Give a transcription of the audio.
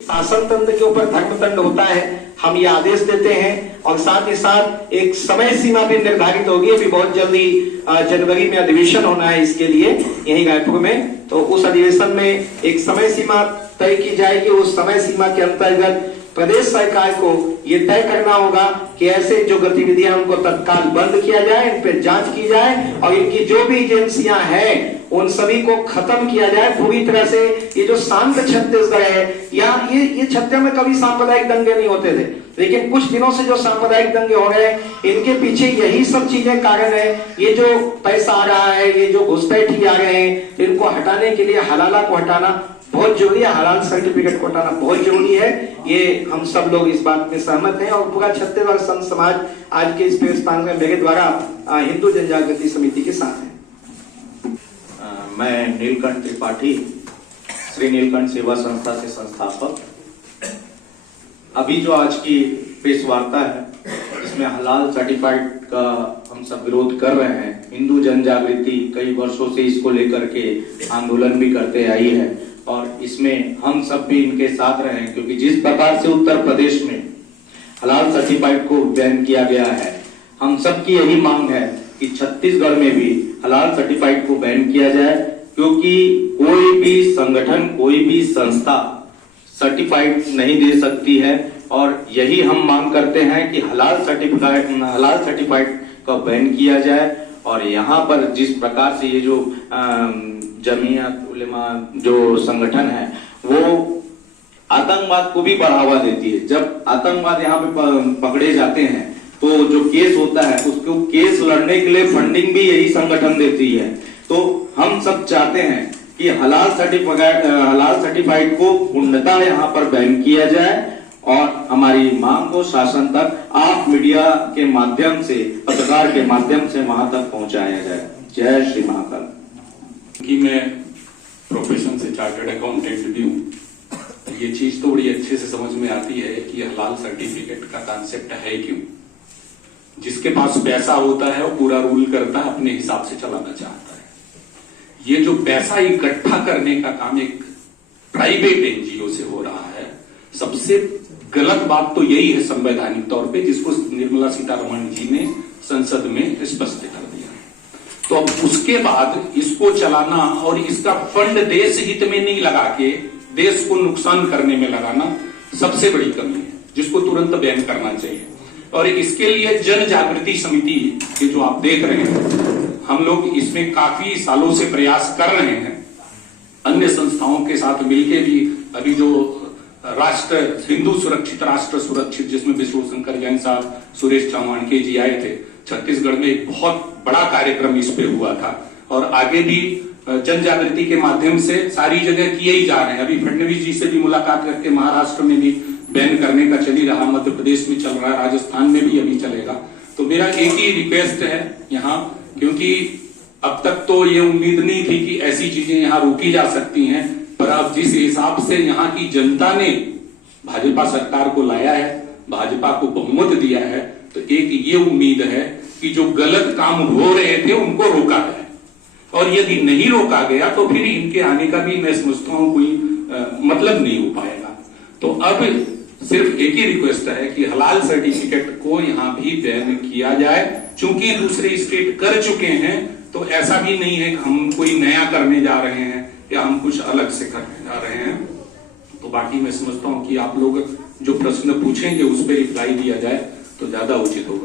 शासन तंत्र के ऊपर धर्मदंड होता है, हम ये आदेश देते हैं और साथ ही साथ एक समय सीमा भी निर्धारित होगी। अभी बहुत जल्दी जनवरी में अधिवेशन होना है इसके लिए यही रायपुर में, तो उस अधिवेशन में एक समय सीमा तय की जाएगी। उस समय सीमा के अंतर्गत प्रदेश सरकार को ये तय करना होगा कि ऐसे जो गतिविधियां उनको तत्काल बंद किया जाए, इन पर जांच की जाए और इनकी जो भी एजेंसियां हैं उन सभी को खत्म किया जाए पूरी तरह से। ये जो शांत छत्तीसगढ़ है, यहाँ ये छत्तीसगढ़ में कभी सांप्रदायिक दंगे नहीं होते थे, लेकिन कुछ दिनों से जो सांप्रदायिक दंगे हो रहे हैं इनके पीछे यही सब चीजें कारण है। ये जो पैसा आ रहा है, ये जो घुसपैठी आ रहे हैं, तो इनको हटाने के लिए हलाला को हटाना बहुत जरूरी है, हलाल सर्टिफिकेट को हटाना बहुत जरूरी है। ये हम सब लोग इस बात में सहमत हैं और पूरा छत्तीसगढ़ संत समाज आज के इस प्रेस कांफ्रेंस में मेरे द्वारा हिंदू जनजागृति समिति के साथ है। मैं नीलकंठ त्रिपाठी, श्री नीलकंठ सेवा संस्था से संस्थापक। अभी जो आज की प्रेस वार्ता है इसमें हलाल सर्टिफाइड का हम सब विरोध कर रहे हैं। हिंदू जनजागृति कई वर्षों से इसको लेकर के आंदोलन भी करते आई है और इसमें हम सब भी इनके साथ रहे हैं, क्योंकि जिस प्रकार से उत्तर प्रदेश में हलाल सर्टिफाइड को बैन किया गया है, हम सब की यही मांग है कि छत्तीसगढ़ में भी हलाल सर्टिफाइड को बैन किया जाए, क्योंकि कोई भी संगठन, कोई भी संस्था सर्टिफाइड नहीं दे सकती है। और यही हम मांग करते हैं कि हलाल सर्टिफाइड का बैन किया जाए। और यहाँ पर जिस प्रकार से ये जो जमीयत उलेमा जो संगठन है वो आतंकवाद को भी बढ़ावा देती है। जब आतंकवाद यहाँ पे पकड़े जाते हैं तो जो केस होता है उसको केस लड़ने के लिए फंडिंग भी यही संगठन देती है। तो हम सब चाहते हैं कि हलाल सर्टिफाइड को पूर्णतः यहाँ पर बैन किया जाए और हमारी मांग को शासन तक आप मीडिया के माध्यम से, पत्रकार के माध्यम से वहां तक पहुंचाया जाए। जय श्री महाकाल। कि मैं प्रोफेशन से चार्टर्ड अकाउंटेंट भी हूँ, ये चीज तो बड़ी अच्छे से समझ में आती है कि हलाल सर्टिफिकेट का कॉन्सेप्ट है क्यों। जिसके पास पैसा होता है वो पूरा रूल करता है, अपने हिसाब से चलाना चाहता है। ये जो पैसा इकट्ठा करने का काम एक प्राइवेट एनजीओ से हो रहा है, सबसे गलत बात तो यही है संवैधानिक तौर पे, जिसको निर्मला सीतारमण जी ने संसद में स्पष्ट कर दिया। तो अब उसके बाद इसको चलाना और इसका फंड देश हित में नहीं लगा के देश को नुकसान करने में लगाना सबसे बड़ी कमी है, जिसको तुरंत बैन करना चाहिए। और इसके लिए जन जागृति समिति ये जो आप देख रहे हैं, हम लोग इसमें काफी सालों से प्रयास कर रहे हैं। अन्य संस्थाओं के साथ मिलकर भी अभी जो राष्ट्र हिंदू सुरक्षित राष्ट्र सुरक्षित, जिसमें विष्णु शंकर जैन साहब, सुरेश चौहान जी आए थे, छत्तीसगढ़ में एक बहुत बड़ा कार्यक्रम इस पे हुआ था। और आगे भी जन जागृति के माध्यम से सारी जगह किए ही जा रहे हैं। अभी फडणवीस जी से भी मुलाकात करके महाराष्ट्र में भी बैन करने का चल ही रहा, मध्य प्रदेश में चल रहा है, राजस्थान में भी अभी चलेगा। तो मेरा एक ही रिक्वेस्ट है यहाँ, क्योंकि अब तक तो ये उम्मीद नहीं थी कि ऐसी चीजें यहाँ रोकी जा सकती हैं, पर अब जिस हिसाब से यहाँ की जनता ने भाजपा सरकार को लाया है, भाजपा को बहुमत दिया है, तो एक ये उम्मीद है कि जो गलत काम हो रहे थे उनको रोका जाए। और यदि नहीं रोका गया तो फिर इनके आने का भी मैं समझता हूं कोई मतलब नहीं हो पाएगा। तो अब सिर्फ एक ही रिक्वेस्ट है कि हलाल सर्टिफिकेट को यहाँ भी बैन किया जाए। चूंकि दूसरे स्टेट कर चुके हैं तो ऐसा भी नहीं है कि हम कोई नया करने जा रहे हैं या हम कुछ अलग से करने जा रहे हैं। तो बाकी मैं समझता हूं कि आप लोग जो प्रश्न पूछेंगे उस पर रिप्लाई दिया जाए तो ज्यादा उचित होगा।